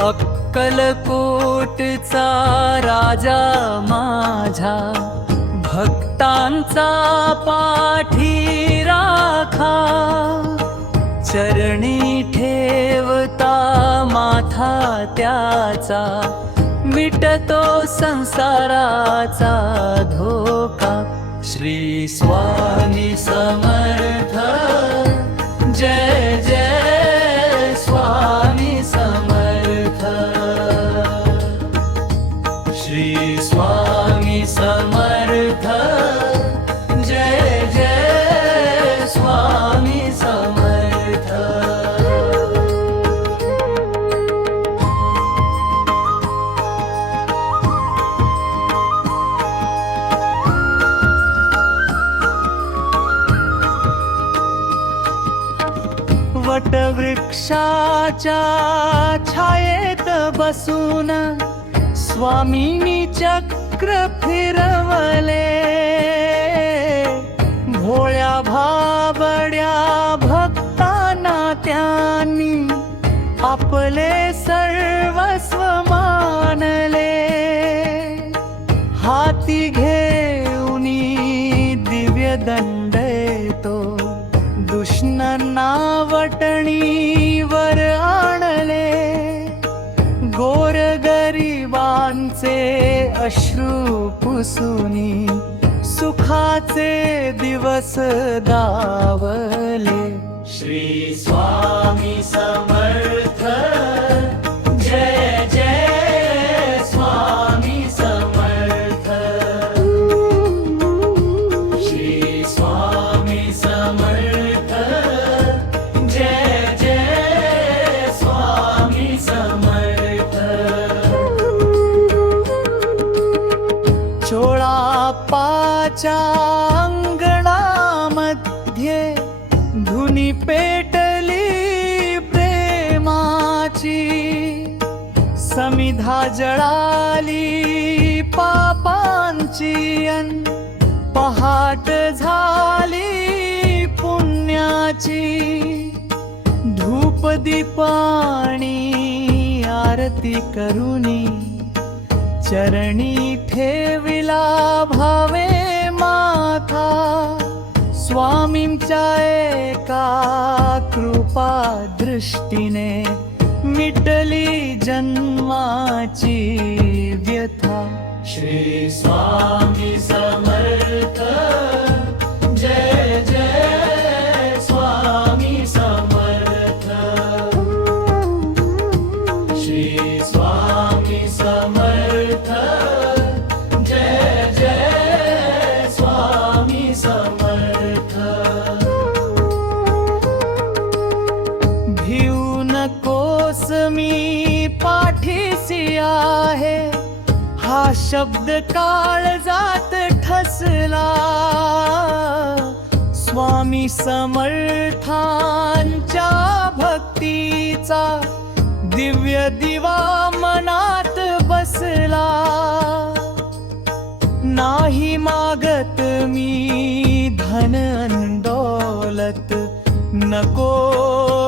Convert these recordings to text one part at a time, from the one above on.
अक्कलकोटचा राजा माझा, भक्तांचा पाठी राखा, चरणी ठेवता माथा त्याचा, मिटतो संसाराचा धोका। श्री स्वामी समर्थ, जय जय स्वामी समर्थ, श्री स्वामी समर्थ, जय जय स्वामी समर्थ। वटवृक्षाच्या छायेत बसून स्वामींनी चक्र फिरवले, भोळ्या भाबड्या भक्तांना त्यांनी आपले सर्वस्व मानले। हाती घेऊनी दिव्य दंड तो दुष्णांना वटणीवर आणले, गोरगरिबांचे अश्रू पुसुनी सुखाचे दिवस दावले। श्री स्वामी समर्थ, जय जय स्वामी समर्थ, श्री स्वामी समर्थ, जय जय स्वामी समर्थ। चोळाप्पाच्या अंगणामध्ये धुनी पेटली प्रेमाची, समिधा जळाली पापांची अन पहाट झाली पुण्याची। धूप दीपाणी आरती करुनी चरणी ठेविला भावे माथा, स्वामींच्या एका कृपा दृष्टीने मिटली जन्माची व्यथा। श्री स्वामी समर्थ, जय जय स्वामी समर्थ, श्री स्वामी समर्थ, जय जय स्वामी समर्थ। भिऊ नकोस मी पाठीसी आहे, हा शब्द काळजात ठसला। स्वामी समर्थांच्या भक्तीचा दिव्य दिवा मनात बसला। नाही मागत मी धन अन दौलत, नको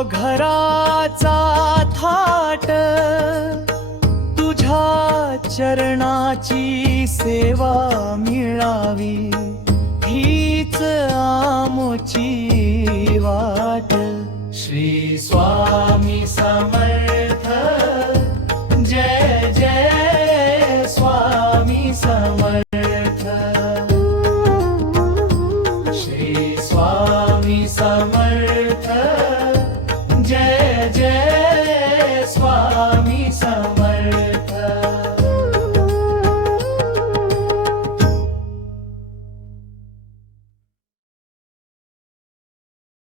घराचा थाट, तुझ्या चरणाची सेवा मिळावी हीच आमुची वाट। श्री स्वामी समर्थ, जय जय स्वामी समर्थ।